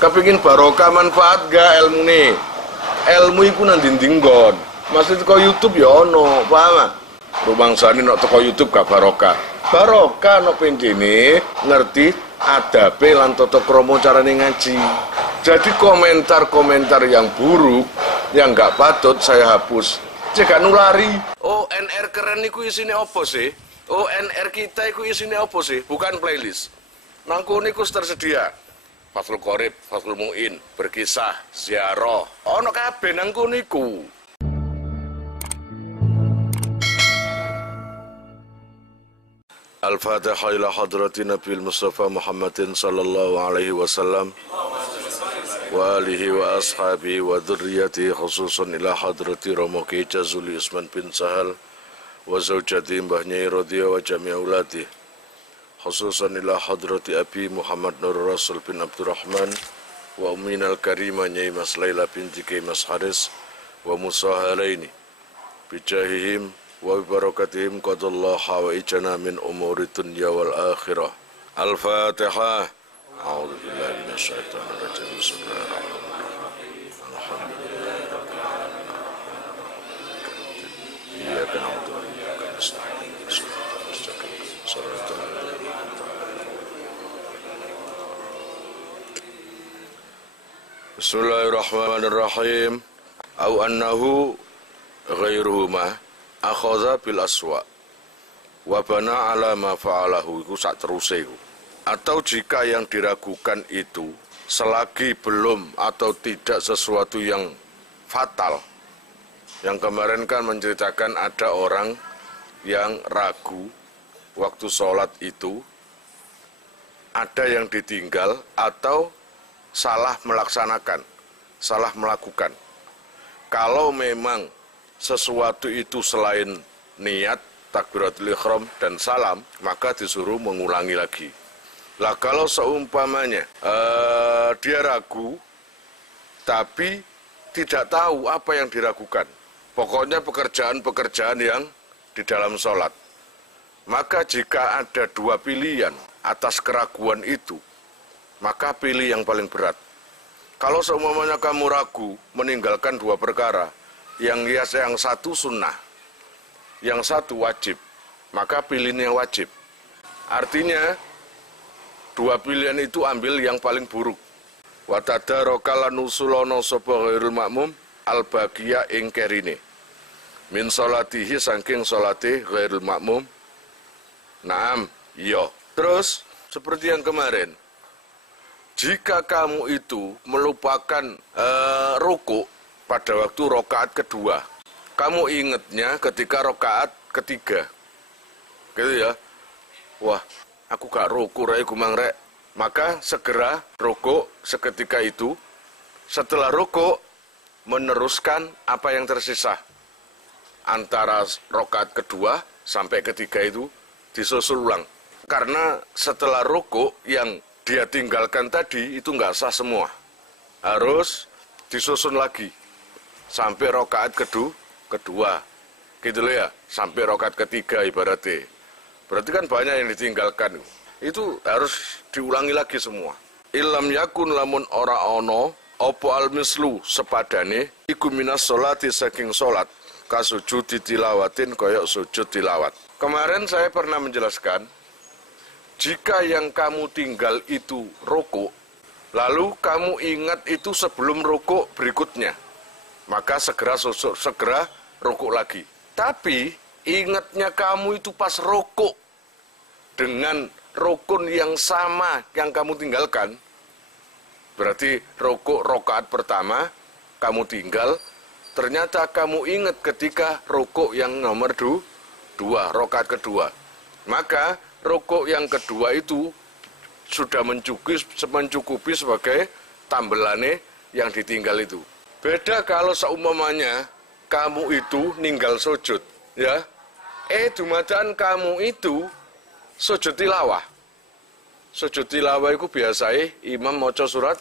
Kepingin barokah manfaat gak ilmu nih? Ilmu iku nang dinding nggon. Maksud teko YouTube ya ono, paham? Rumangsane nek teko YouTube gak barokah. Barokah nek pendene ngerti adabe lan tata krama carane ngaji. Jadi komentar-komentar yang buruk yang gak patut saya hapus. Cek nulari. ONR keren iku isine opo sih? ONR kita iku isine opo sih? Bukan playlist. Nangku niku tersedia. Fathul Qorib, Fathul Mu'in, berkisah, ziarah. Ono kabeh nangku niku. Al-Fatihah ila hadrati Nabi Mustafa Muhammadin sallallahu alaihi wasallam wa alihi wa ashabihi wa dhurriyyatihi khususan ila hadrati Romoki Jazuli Isman bin Sahal wa zawjati Mbah Nyai Rodhiya wa jami' auladi khususan ila hadrati Abi Muhammad Nur Rasul bin Abdurrahman wa umminal karimah Nyai Mas Laila binti Kiai Mas Haris wa musahalaini bijahihim wa barakatihim qadallahu hawaijana min umuri dunya wal akhirah. Al-Fatihah. A'udzu billahi minasyaitonir rajim. Bismillahirrahmanirrahim. Alhamdulillahirabbil alamin. Iyyaka na'budu wa iyyaka nasta'in. Shiratal ladzina an'amta 'alaihim. Bismillahirrahmanirrahim. Au annahu ghairuhuma akhadha bil aswa wa bana ala ma fa'alahu, iku sak teruse iku. Atau jika yang diragukan itu selagi belum atau tidak sesuatu yang fatal. Yang kemarin kan menceritakan ada orang yang ragu waktu sholat itu, ada yang ditinggal atau salah melaksanakan, salah melakukan. Kalau memang sesuatu itu selain niat, takbiratul ihram dan salam, maka disuruh mengulangi lagi. Lah kalau seumpamanya dia ragu, tapi tidak tahu apa yang diragukan, pokoknya pekerjaan-pekerjaan yang di dalam sholat, maka jika ada dua pilihan atas keraguan itu, maka pilih yang paling berat. Kalau seumpamanya kamu ragu meninggalkan dua perkara, yang satu sunnah, yang satu wajib, maka pilihnya wajib. Artinya dua pilihan itu ambil yang paling buruk. Wa tadaraka lan usulono sapa ghairul makmum al-baqiya ing kerine min salatihi saking salate ghairul makmum. Naam, iya. Terus seperti yang kemarin, jika kamu itu melupakan ruku pada waktu rokaat kedua, kamu ingatnya ketika rokaat ketiga, gitu ya. Wah, aku gak ruku rek gumang rek. Maka segera ruku seketika itu. Setelah ruku meneruskan apa yang tersisa antara rokaat kedua sampai ketiga itu disusul ulang. Karena setelah ruku yang dia tinggalkan tadi itu nggak sah semua, harus disusun lagi sampai rokaat kedua, gitu loh ya, sampai rokaat ketiga ibaratnya. Berarti kan banyak yang ditinggalkan, itu harus diulangi lagi semua. Ilam yakun lamun ora ono opo almislu sepadane iku minas sholati saking sholat kasujud tilawatin koyok sujud tilawat. Kemarin saya pernah menjelaskan, jika yang kamu tinggal itu ruku, lalu kamu ingat itu sebelum ruku berikutnya, maka segera ruku lagi. Tapi ingatnya kamu itu pas ruku dengan rukun yang sama yang kamu tinggalkan, berarti ruku rokaat pertama kamu tinggal, ternyata kamu ingat ketika ruku yang nomor 2, rokaat kedua, maka ruku yang kedua itu sudah mencukupi sebagai tambelane yang ditinggal itu. Beda kalau seumpamanya kamu itu ninggal sujud, ya. Dumadakan kamu itu sujud tilawah. Sujud tilawah itu biasanya imam maca surat,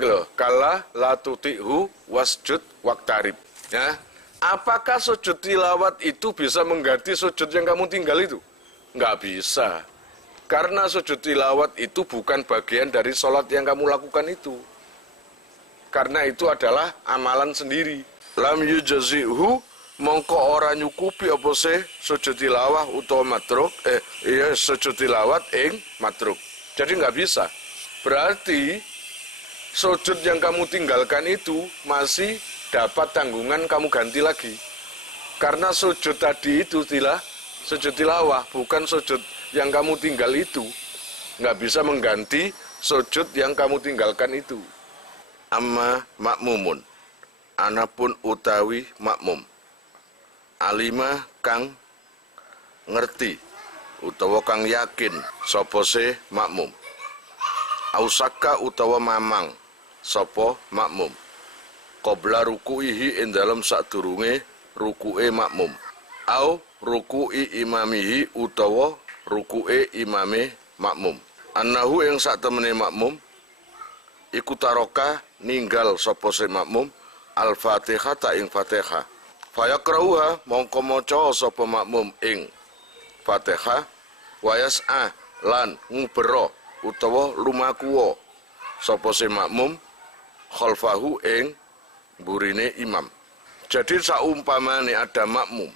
gitu, kala la tuti'hu wasjud waqtarib. Ya. Apakah sujud tilawat itu bisa mengganti sujud yang kamu tinggal itu? Nggak bisa. Karena sujud tilawat itu bukan bagian dari sholat yang kamu lakukan itu. karena itu adalah amalan sendiri. Lam yujzihu mongko ora nyukupi apa se sujud tilawah utawa matruk sujud tilawat ing matruk. Jadi nggak bisa. Berarti sujud yang kamu tinggalkan itu masih dapat tanggungan kamu ganti lagi. Karena sujud tadi itu sujud tilawah, bukan sujud yang kamu tinggal itu. Nggak bisa mengganti sujud yang kamu tinggalkan itu. Amma makmumun, anapun utawi makmum. Alima kang ngerti, utawa kang yakin, sapa se makmum. Ausaka utawa mamang, sapa makmum. Qabla ruku'ihi ing dalem sadurunge ruku'e makmum. Au ruku'i imamihi utawa ruku'e imame makmum. Annahu ing satemene makmum iku taroka ninggal sapa se makmum al-Fatihah ta ing Fatihah. Fayakrauha mongko maca sapa makmum ing Fatihah wayas'a lan ngubero utawa lumakuwa sapa se makmum khalfahu ing burine imam. Jadi saumpamane ada makmum,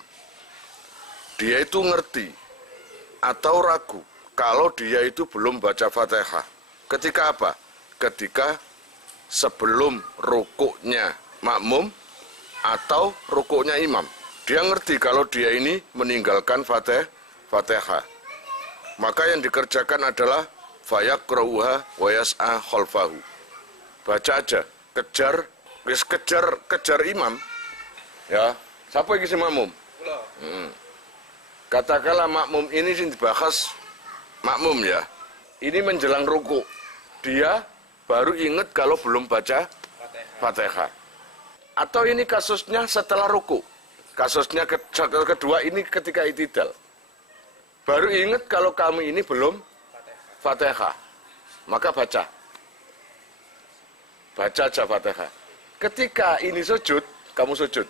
dia itu ngerti atau ragu kalau dia itu belum baca Fatihah. Ketika apa? Ketika sebelum rukuknya makmum atau rukuknya imam. Dia ngerti kalau dia ini meninggalkan Fatihah. Maka yang dikerjakan adalah fayakrauha wa yas'a khalfahu. Baca aja, kejar imam. Ya, siapa yang makmum? Katakanlah makmum ini sih dibahas makmum ya. Ini menjelang ruku. Dia baru ingat kalau belum baca Fatihah. Atau ini kasusnya setelah ruku. Kasusnya kedua ini ketika itidal. Baru ingat kalau kamu ini belum Fatihah. Maka baca. Baca aja Fatihah. Ketika ini sujud, kamu sujud.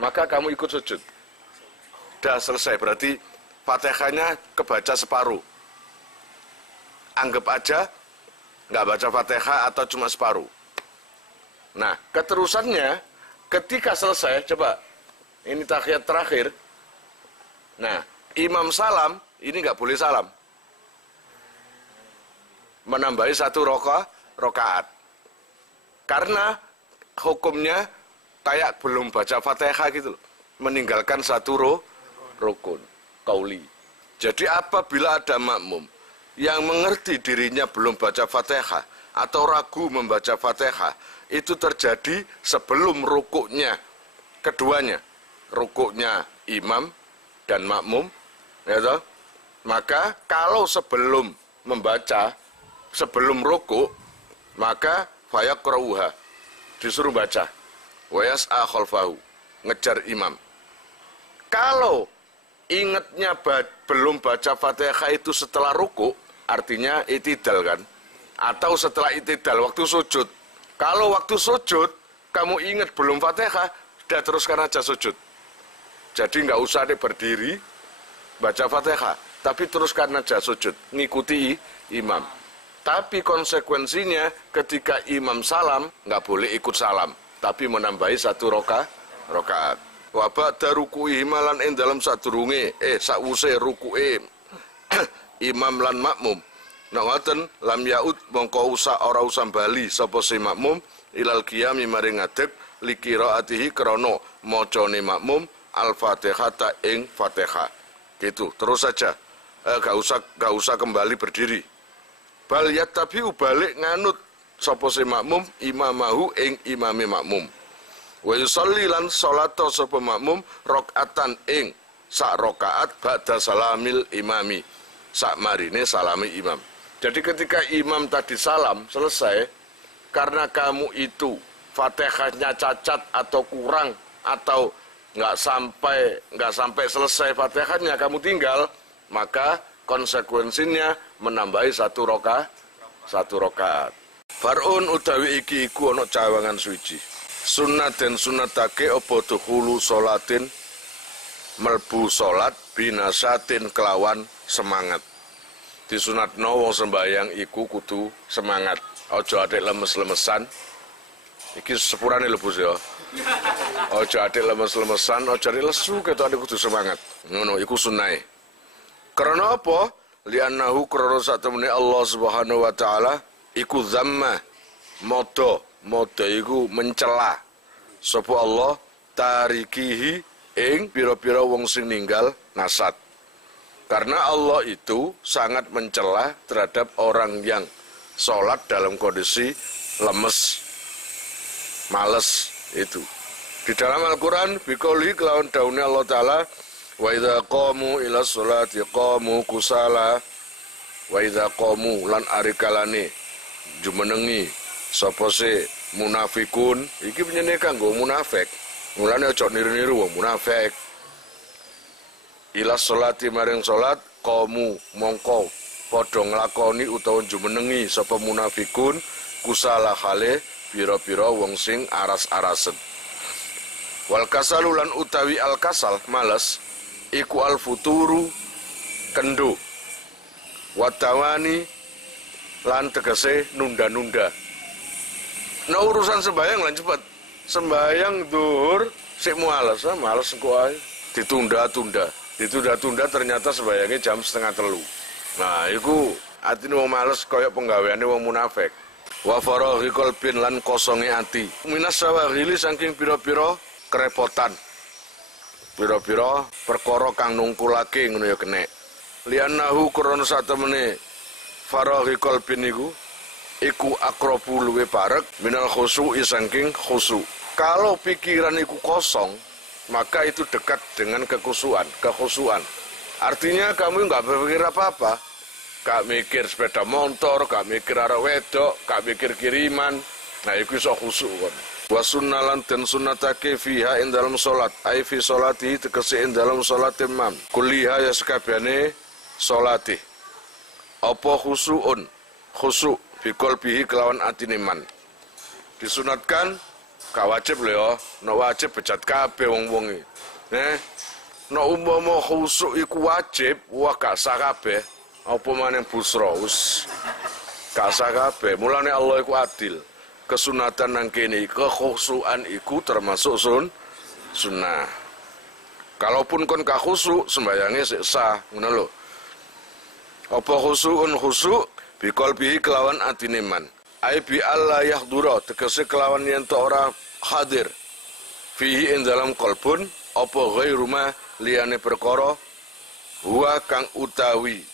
Maka kamu ikut sujud. Udah selesai, berarti Fatihahnya kebaca separuh. Anggap aja nggak baca Fatihah atau cuma separuh. Nah, keterusannya ketika selesai, coba ini tahiyat terakhir. Nah, imam salam, ini nggak boleh salam. Menambahi satu rokaat. Karena hukumnya kayak belum baca Fatihah gitu loh. Meninggalkan satu rukun qauli. Jadi apabila ada makmum yang mengerti dirinya belum baca Fatihah atau ragu membaca Fatihah, itu terjadi sebelum rukuknya keduanya, rukuknya imam dan makmum, ya toh? Maka kalau sebelum membaca, sebelum rukuk, maka fayakrauha, disuruh baca, wa yas'a khalfahu, ngejar imam. Kalau ingatnya belum baca Fatihah itu setelah ruku, artinya itidal kan? Atau setelah itidal, waktu sujud. Kalau waktu sujud, kamu ingat belum Fatihah, sudah teruskan aja sujud. Jadi nggak usah deh berdiri, baca Fatihah. Tapi teruskan aja sujud, ngikuti imam. Tapi konsekuensinya ketika imam salam, nggak boleh ikut salam. Tapi menambahi satu rokaat. Wa ba'da ruku'i malan ing dalam sadurunge sakwuse ruku'e imam lan makmum. Nek ngoten lam yaud mongko ora usah bali sapa si makmum ilal qiyami maring ngadeg liqiraatihi krana macane makmum al-Fatihah ta ing Fatihah. Gitu, terus saja. Gak usah kembali berdiri. Bal yattabi'u balik nganut sapa si makmum imamahu ing imame makmum. Wa yusalli lan salata sapa makmum rakaatan ing sak rakaat ba'da salamil imami, sak marine salami imam. Jadi ketika imam tadi salam selesai, karena kamu itu Fatihahnya cacat atau kurang atau nggak sampai selesai Fatihahnya kamu tinggal, maka konsekuensinya menambahi satu rokaat. Far'un utawi iki iku ana cawangan suci. Sunat dan sunatake apa dukhulu sholatin melbu salat binasatin kelawan semangat. Disunatno wong sembayang iku kudu semangat. Ojo atik lemes-lemesan. Iki sepurane lho Bos ya. Ojo atik lemes-lemesan, ojo atik lesu ketokane kudu semangat. Ngono iku sunnahe. Karena apa? Li'annahu karena satemene Allah Subhanahu wa taala iku zamma modo iku mencela sapa Allah tarikihi ing pira-pira wong sing ninggal nasat. Karena Allah itu sangat mencela terhadap orang yang sholat dalam kondisi lemes, males itu. Di dalam Al-Quran, biqouli kelawan daunnya Allah Ta'ala, wa idza qamu ila sholati qamu kusala, wa idza qamu lan arikalane jumenengi sapa se munafikun, iki penyenenge kanggo munafik. Mulane aja niru-niru wong munafik. Ila sholati maring sholat qamu mongko padha nglakoni utawa jumenengi sapa munafikun kusala khale pira-pira wong sing aras-arasen. Wal kasalulan utawi al kasal malas iku al futuru kendo. Watawani lan tegese nunda-nunda. Nah urusan sembayang lan cepet. Sembayang zuhur sik males, males engko ae. Ditunda-tunda ternyata sembayangnya jam 2:30. Nah, iku atine wong males kaya penggaweane wong munafik. Wa faraghi qalbin lan kosonge ati. Minas sawaghili saking pira-pira kerepotan. Pira-pira perkara kang nungkulake ngono ya kenek. Li'annahu krana satemene faraghi qalbin iku aqrabu luwe parek minal khusu'i saking khusu'. Kalau pikiran iku kosong, maka itu dekat dengan kekhusuan. Artinya kamu nggak berpikir apa-apa, gak mikir sepeda motor, gak mikir arah wedok, gak mikir kiriman. Nah, itu iso khusyuk kan. Wa sunnalan dan sunnatake fiha ing dalam salat, ai fi salati tegese ing dalam salat imam. Kuliha ya sekabehane salati. Apa khusyukun? Khusyuk bi qalbihi kelawan atine man. Disunatkan gak wajib lho ya, nek wajib bejat kabeh wong-wong iki. Nek umpama khusyuk iku wajib, wah gak sah kabeh. Apa maneh busra wis gak sah kabeh. Mulane Allah iku adil. Kesunatan nang kene kekhusyukan iku termasuk sunnah. Kalaupun kon gak khusyuk, sembayange sik sah, ngono lho. Apa khusyukun khusyuk bi qalbihi kelawan atine man. Ai bi Allah yahdura tegese kelawan yen to ora hadir fihi ing dalam qalbun apa ghairu ma liyane perkara huwa kang utawi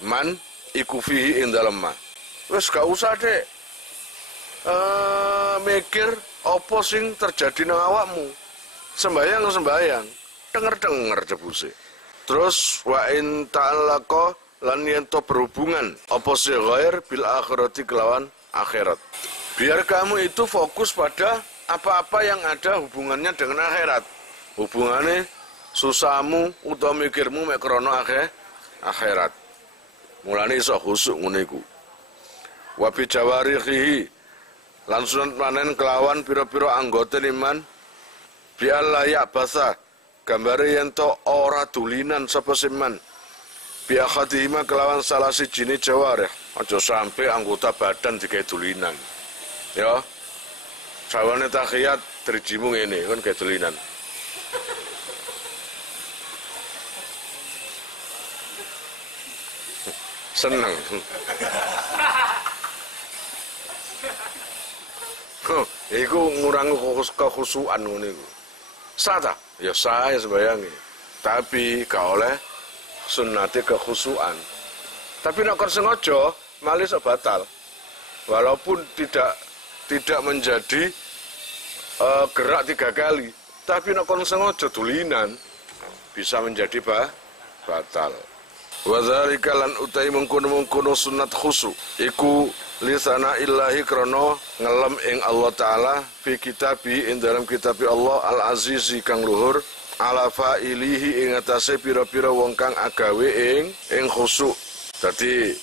man iku fihi ing dalam ma. Wis gak usah dek mikir apa sing terjadi nang awakmu. Sembayang denger jebuse. Terus wa in ta'alaqa lan yen to berhubungan apa sih ghair bil akhirati kelawan akhirat. Biar kamu itu fokus pada apa-apa yang ada hubungannya dengan akhirat. Hubungannya susahmu utawa mikirmu mek krana akhirat. Mulane iso khusyuk ngene iku. Wa bi jawarihi lan sunat manen kelawan pira-pira anggota iman bi Allah ya basa gambare yen to ora dulinan sapa seman. Bi akhadihima kelawan salah sijine jawarih. Aja sampai anggota badan digawe dulinan. Ya. Sawane tahiyat drijimu ngene kan gawe dulinan. Seneng. Iku ngurangi kekhusyukan ngono iku. Sah ta? Ya sah sembayange. Tapi gak oleh sunnate kekhusyukan. Tapi nek kon sengaja malah iso batal. Walaupun tidak menjadi gerak 3 kali, tapi nek kon sengaja dulinan bisa menjadi batal. Wa dzalika lan utai mengkono-mengkono sunat khusyuk iku lisana illahi krana ngelem ing Allah taala fi kitabi ing dalam kitab Allah al azizi kang luhur ala fa'ilihi ing atase pira-pira wong kang agawe ing khusyuk. Dadi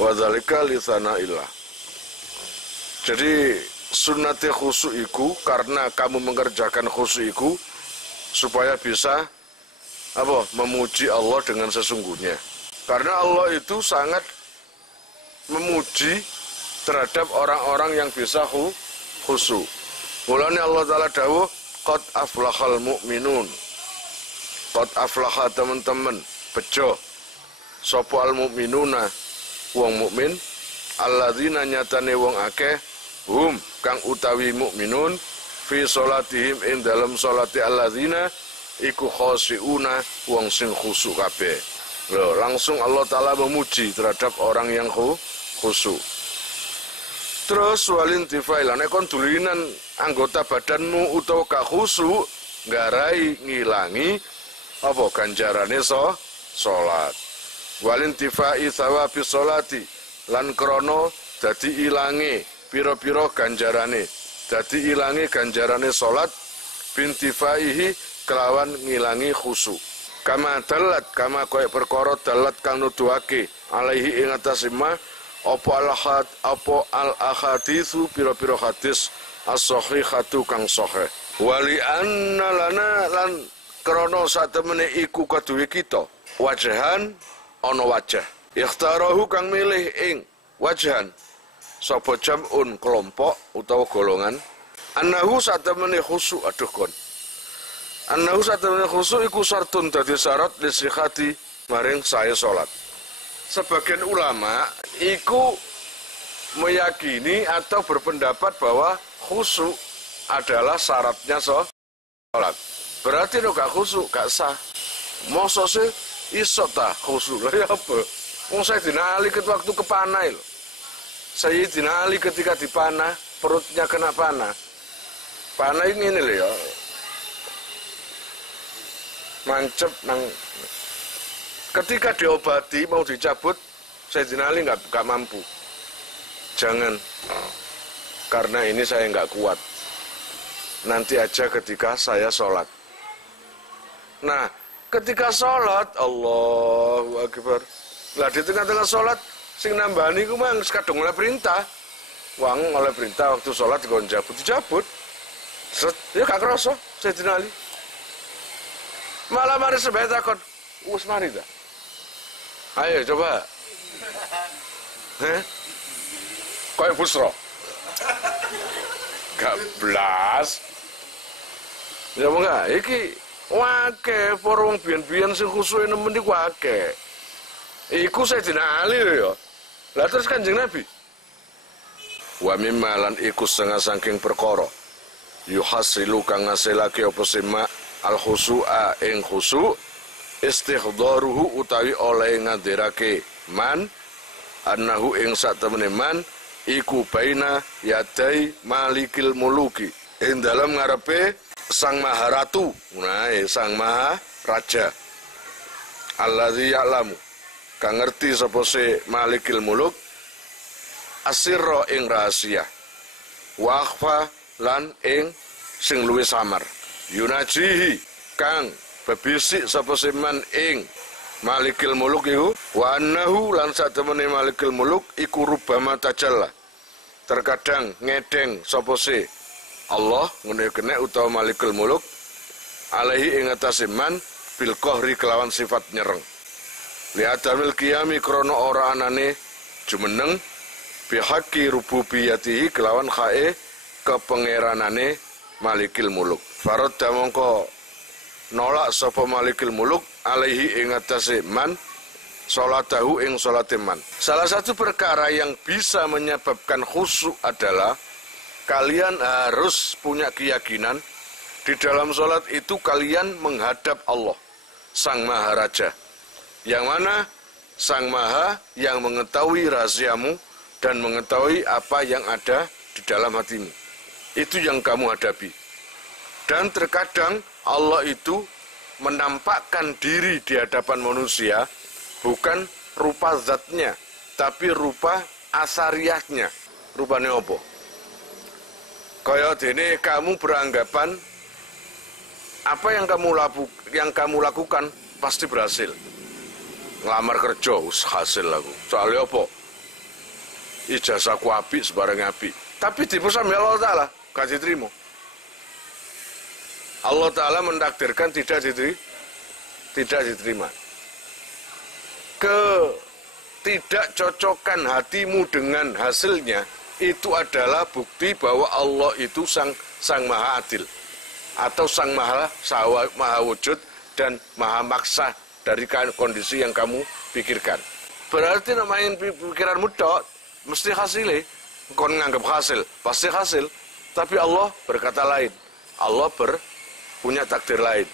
wa dzalika lisana illah. Jadi sunnate khusyuk iku karena kamu mengerjakan khusyuk iku supaya bisa memuji Allah dengan sesungguhnya. Karena Allah itu sangat memuji terhadap orang-orang yang bisa khusyuk. Mulane Allah Ta'ala dawuh, qad aflahal mu'minun. Qad aflaha teman-teman, bejo. Sapa al mu'minuna, wong mukmin, alladzina nyatane wong akeh, hum kang utawi mukminun, fi sholatihim ing dalam sholati alladzina, iku khosyi'una wong sing khusyuk kabeh. Loh, langsung Allah Ta'ala memuji terhadap orang yang khusyuk. Terus walintifai lan kon dulinan anggota badanmu utawa gak khusyuk nggarai ngilangi apa ganjarane salat. Walintifai thawabi sholati lan krana dadi ilange pira-pira ganjarane. Dadi ilange ganjarane salat bintifaihi kelawan ngilangi khusyuk. Kama dalat kama koyo perkara dalat kang nuduhake alaihi ing atase ma apa al-ahaditsu pira-pira hadis as-sahihatu kang sahih. Wali anna lana lan krana satemene iku kaduwe kita wajahan ana wajah. Ikhtarahu kang milih ing wajahan sapa jam'un kelompok utawa golongan annahu satemene khusyuk aduh kon. Annahu satemene khusyuk iku syartun dadi syarat lisihati maring sae salat. Sebagian ulama iku meyakini atau berpendapat bahwa khusyuk adalah syaratnya sholat. Berarti no gak khusyuk, gak sah. Masa sih iso ta khusyuk? Lah ya apa? Wong Sayyidina Ali waktu kepanah lho. Sayyidina Ali ketika dipanah, perutnya kena panah. Panah ini lho ya. Mancep nang. Ketika diobati mau dicabut, Sayyidina Ali nggak mampu. Jangan, karena ini saya nggak kuat. Nanti aja ketika saya sholat. Nah, ketika sholat, Allahu Akbar. Lah di tengah-tengah sholat, sing nambani ku mang kadung oleh perintah. Wang oleh perintah waktu sholat dicabut. Set, ya gak kerasa Sayyidina Ali. Malah mari sebaik takon, wis mari dah. Ayo coba. Kayak busro. Gak blas. Ya enggak, iki wake para wong biyen-biyen sing khusyuk nemen iku wake. Iku Sayyidina Ali lho ya. Lah terus Kanjeng Nabi. Wa mimma lan iku setengah saking perkara. Yuhasilu kang ngasilake apa sema al khusu'a ing khusu' istihdaruhu utawi oleh ngadirake man annahu ing satemene man iku baina yadai malikil muluki ing dalam ngarepe sang maharatu sang maha raja alladzi ya'lamu kang ngerti sapa se malikil muluk asirra ing rahasia wa akhfa lan ing sing luwih samar yunajihi kang bebisik sapa seman ing malikil muluk iku wa annahu lan satemene malikil muluk iku rubama tajalla terkadang ngedeng sapa se Allah ngene kene utawa malikil muluk alaihi ing atase man bil qahri kelawan sifat nyereng li adamil qiyami krana ora anane jumeneng bihaqi rububiyatihi kelawan khae kepengeranane malikil muluk farad mongko nolak sapa malikil muluk alaihi ing atase man salatahu ing salate man. Salah satu perkara yang bisa menyebabkan khusyuk adalah kalian harus punya keyakinan di dalam salat itu kalian menghadap Allah Sang Maharaja. Yang mana Sang Maha yang mengetahui rahasiamu dan mengetahui apa yang ada di dalam hatimu. Itu yang kamu hadapi. Dan terkadang Allah itu menampakkan diri di hadapan manusia bukan rupa zatnya, tapi rupa asariahnya. Rupanya apa? Kayak dene kamu beranggapan apa yang kamu lakukan pasti berhasil. Ngelamar kerja hasil aku. Soalnya apa? Ijazahku apik sebarang apik. Tapi dipersam ya Allah Ta'ala gak diterima. Allah Ta'ala mentakdirkan tidak diterima. Ketidakcocokan hatimu dengan hasilnya itu adalah bukti bahwa Allah itu sang maha adil atau sang maha wujud dan maha maksa dari kondisi yang kamu pikirkan. Berarti namanya pikiranmu tok mesti hasilnya, kon nganggap hasil pasti hasil, tapi Allah berkata lain, Allah punya takdir lain.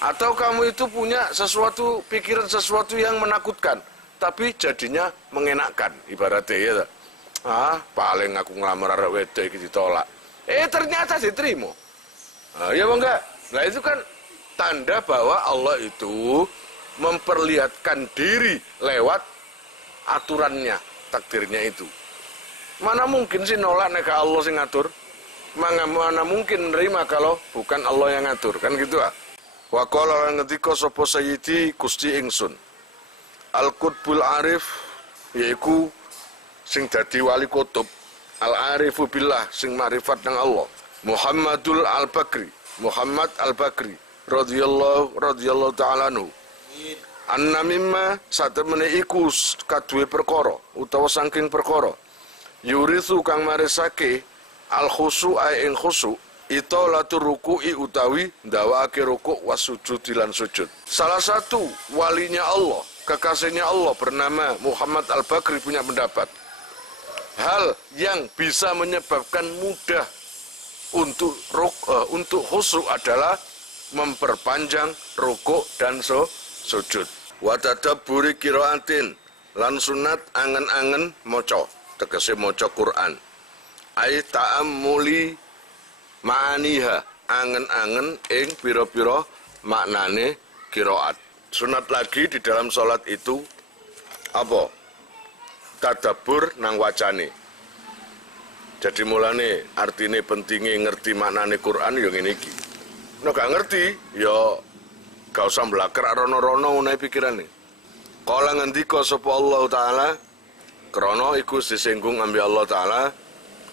Atau kamu itu punya sesuatu pikiran sesuatu yang menakutkan, tapi jadinya mengenakkan, ibaratnya ya. Paling aku ngelamar arek wedok iki ditolak. Ternyata diterima. Ya enggak? Nah itu kan tanda bahwa Allah itu memperlihatkan diri lewat aturannya, takdirnya itu. Mana mungkin sih nolak nek Allah sing ngatur? Mana mungkin nerima kalau bukan Allah yang ngatur, kan gitu ah. Wa qala lan ngendika sapa sayyidi Gusti ingsun. Al-Qutbul Arif yaiku sing dadi wali kutub, Al-Arifu billah sing marifat nang Allah. Muhammadul Al-Bakri, Muhammad Al-Bakri radhiyallahu ta'ala anhu. Anna mimma satemene iku kaduwe perkara utawa saking perkara yurisu kang marisake al-khusu'a ing khusu' itolatur ruku'i utawi ndawake rukuk wasujud lan sujud. Salah satu walinya Allah, kekasihnya Allah bernama Muhammad Al-Bakri punya pendapat. Hal yang bisa menyebabkan mudah untuk khusyuk adalah memperpanjang rukuk dan sujud. Wa tadabburi qiraatin lan sunat angen-angen maca, tegese maca Quran. Ai ta'ammuli ma'aniha angen-angen ing pira-pira maknane qiraat. Sunat lagi di dalam sholat itu apa? Tadabbur nang wacane. Jadi mulane artine pentingnya ngerti maknane Quran ya ngene iki. Nek gak ngerti ya gak usah mblakar rono-rono ngene pikirane. Kala ngendika sapa Allah taala krana iku disinggung ambi Allah taala,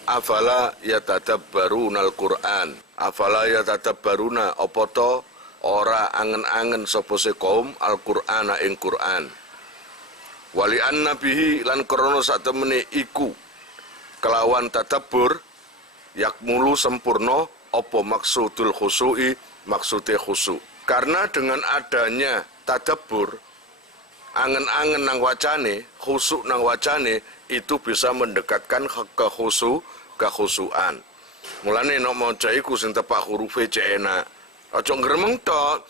afala yatadabbarunal Qur'an. Afala yatadabbaruna apa to ora angen-angen sapa se kaum Al-Qur'ana ing Qur'an. Wali annabihi lan krana satemene iku kelawan tadabbur yakmulu sempurna apa maksudul khusu'i maksude khusu'. Karena dengan adanya tadabbur angen-angen nang wacane, khusuk nang wacane itu bisa mendekatkan kekhusuan. Mulane nek maca iku sing tepak hurufe cek enak. Aja ngremeng tok.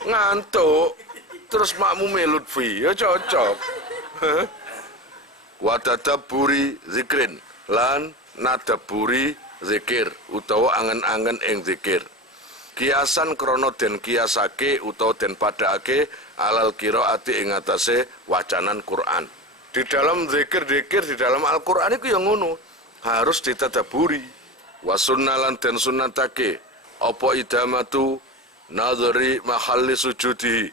Ngantuk terus makmume Lutfi ya cocok. Wa tadabburi zikrin lan nadaburi zikir utawa angen-angen ing zikir. Kiasan krono den kiasake utawa den padhaake alal qiraati ing atase wacanan Quran. Di dalam zikir-zikir di dalam Al-Qur'an iku ya ngono, harus ditadaburi. Wa sunnalan den sunnatake apa idamatu nadhari mahalli sujudi,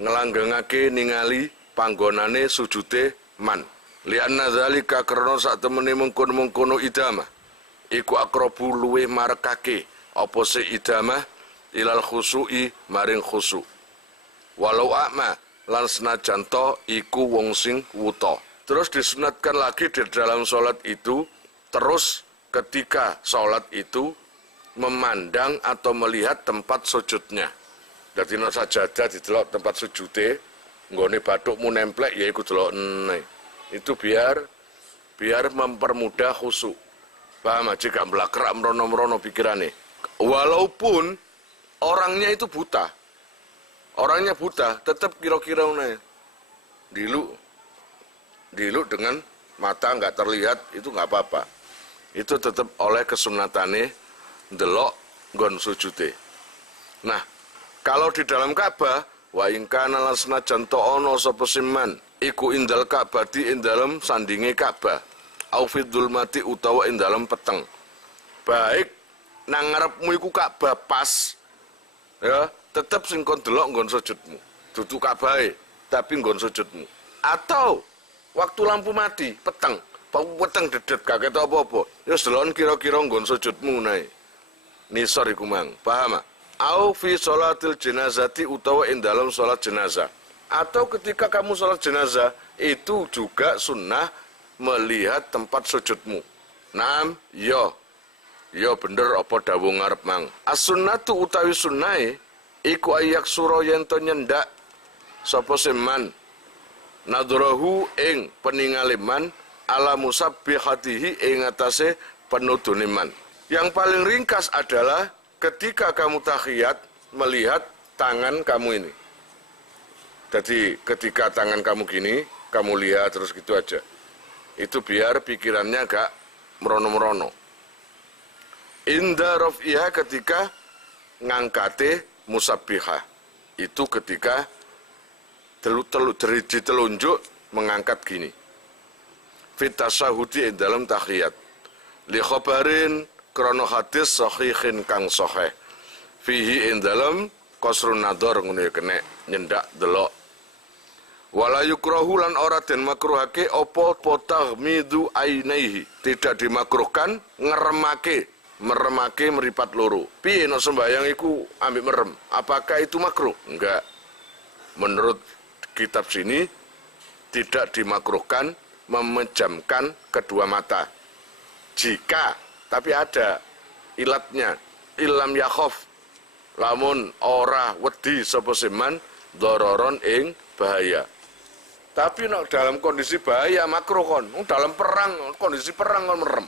ngelanggengake ningali panggonane sujude man. Lianna dzalika karena sak temene mengkono-mengkono idamah iku akrabu luweh marekake apa se idamah ilal khusu'i maring khusuk. Walau akma lan senajan to iku wong sing wuta. Terus disunatkan lagi di dalam sholat itu, terus ketika sholat itu memandang atau melihat tempat sujudnya. Dadi nek sajadah didelok tempat sujude, nggone bathukmu nemplek ya iku delok itu biar mempermudah khusyuk. Paham aja gak mblakrak merono-merono pikirane. Walaupun orangnya itu buta. Orangnya buta, tetap kira-kira dilu dengan mata nggak terlihat itu nggak apa-apa. Itu tetap oleh kesunatane delok nggon sujude. Nah, kalau di dalam Ka'bah wa in kana lasna janto ono sapa siman iku indal Ka'bati ing dalem sandinge Ka'bah au fidul mati utawa ing dalem peteng. Baik nang ngarepmu iku Ka'bah pas ya, tetep sing kon delok nggon sujudmu. Dudu Ka'bahe, tapi nggon sujudmu. Atau waktu lampu mati, peteng dedet gak ketok apa-apa. Ya delok kira-kira nggon sujudmu nae. Nisor iku mang. Paham? au fi sholatil jenazati utawa ing dalam sholat jenazah. Atau ketika kamu sholat jenazah itu juga sunnah melihat tempat sujudmu. Naam, yo bener apa dawuh ngarep mang. As-sunnatu utawi sunnahe iku ayak sura yen to nyendak sapa seman nadrahu ing peningale man ala musabbihatihi ing atase penudune man. Yang paling ringkas adalah ketika kamu tahiyat melihat tangan kamu ini. Jadi ketika tangan kamu gini, kamu lihat terus gitu aja. Itu biar pikirannya gak merono-merono. Inda raf'iha ketika ngangkate musabbihah. Itu ketika ditelunjuk mengangkat gini. Fit tasyahudi dalam tahiyat. Li khabarin krono hadis sahihin kang sahih. Fihi ing dalam qasrun nadhar ngene kene nyendak delok. Wala yukrahu lan ora den makruhake apa taghmidu ainaihi. Tidak dimakruhkan meremake meripat loro. Piye nek sembayang iku ambek merem? Apakah itu makruh? Enggak. Menurut kitab sini tidak dimakruhkan memejamkan kedua mata. Jika, tapi ada ilatnya. Ilam yakhaf lamun ora wedi sapa seman dororon ing bahaya. Tapi nek dalam kondisi bahaya makruh kon. Dalam perang, kondisi perang kon merem.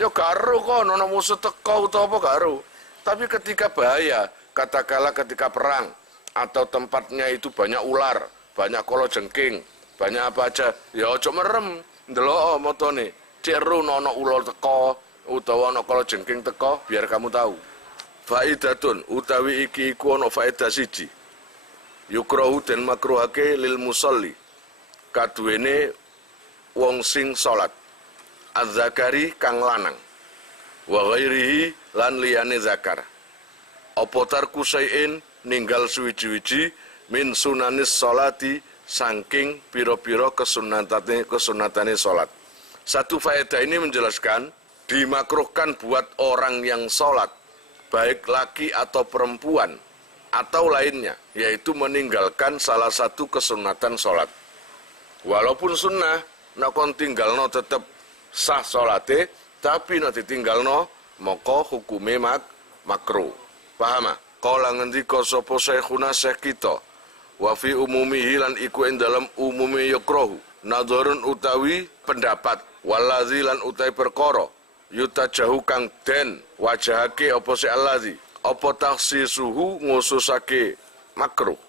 Ya garu kon ana musuh teko utawa apa garu. Tapi ketika bahaya, katakanlah ketika perang atau tempatnya itu banyak ular, banyak kalajengking, banyak apa aja, ya ojo merem. Ndelok motone, ceru ana ular teko utawa ana kalajengking teko biar kamu tahu. Faidatun utawi iki iku ana faedah siji. Yukrahu den makruhake lil musolli kaduwene wong sing salat az-zakari kang lanang wa ghairihi lan liyane zakar apa tarku sayin ninggal suwiji-wiji min sunanis salati saking pira-pira kesunatane salat. Satu faedah ini menjelaskan dimakruhkan buat orang yang salat baik laki atau perempuan atau lainnya, yaitu meninggalkan salah satu kesunatan sholat. Walaupun sunnah, nak kon tinggalno tetap sah sholate, tapi nak ditinggalno moko hukume makruh. Paham? Kala ngendika sapa syekhuna syekh kita, wa fi umumihi lan iku ing dalam umume yukrahu, nadharun utawi pendapat, waladzi lan utawi perkara, yutajahu kang den wajahake apa si alladzi apa taksisuhu ngususake makruh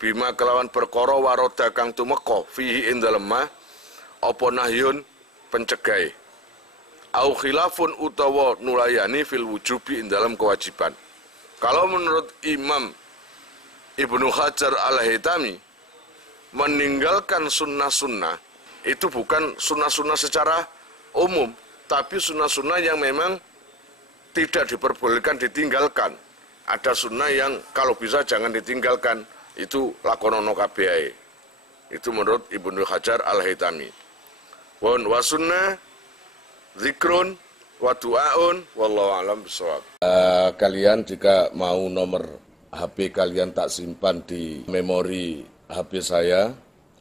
bima kelawan perkara waroda kang tumeka fihi ing dalem apa nahyun pencegahe au khilafun utawa nulayani fil wujubi ing dalam kewajiban. Kalau menurut Imam Ibnu Hajar Al-Haytami, meninggalkan sunnah-sunnah itu bukan sunnah-sunnah secara umum, tapi sunnah-sunnah yang memang tidak diperbolehkan ditinggalkan. Ada sunnah yang kalau bisa jangan ditinggalkan, itu lakonono kabeh. Itu menurut Ibnu Hajar Al-Haytami. Wa sunnah zikrun wa du'aun wallahu a'lam bishawab. Kalian jika mau nomor HP kalian tak simpan di memori HP saya,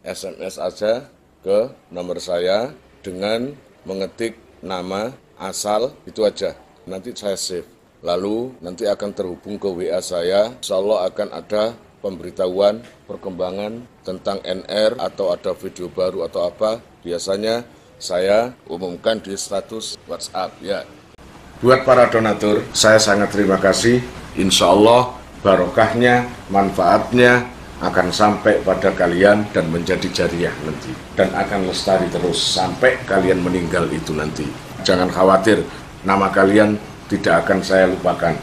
SMS aja ke nomor saya dengan mengetik nama asal itu aja. Nanti saya save, lalu nanti akan terhubung ke WA saya. Insya Allah akan ada pemberitahuan perkembangan tentang NR atau ada video baru atau apa. Biasanya saya umumkan di status WhatsApp ya. Buat para donatur, saya sangat terima kasih. Insya Allah barokahnya, manfaatnya akan sampai pada kalian dan menjadi jariah nanti. Dan akan lestari terus sampai kalian meninggal itu nanti. Jangan khawatir. Nama kalian tidak akan saya lupakan.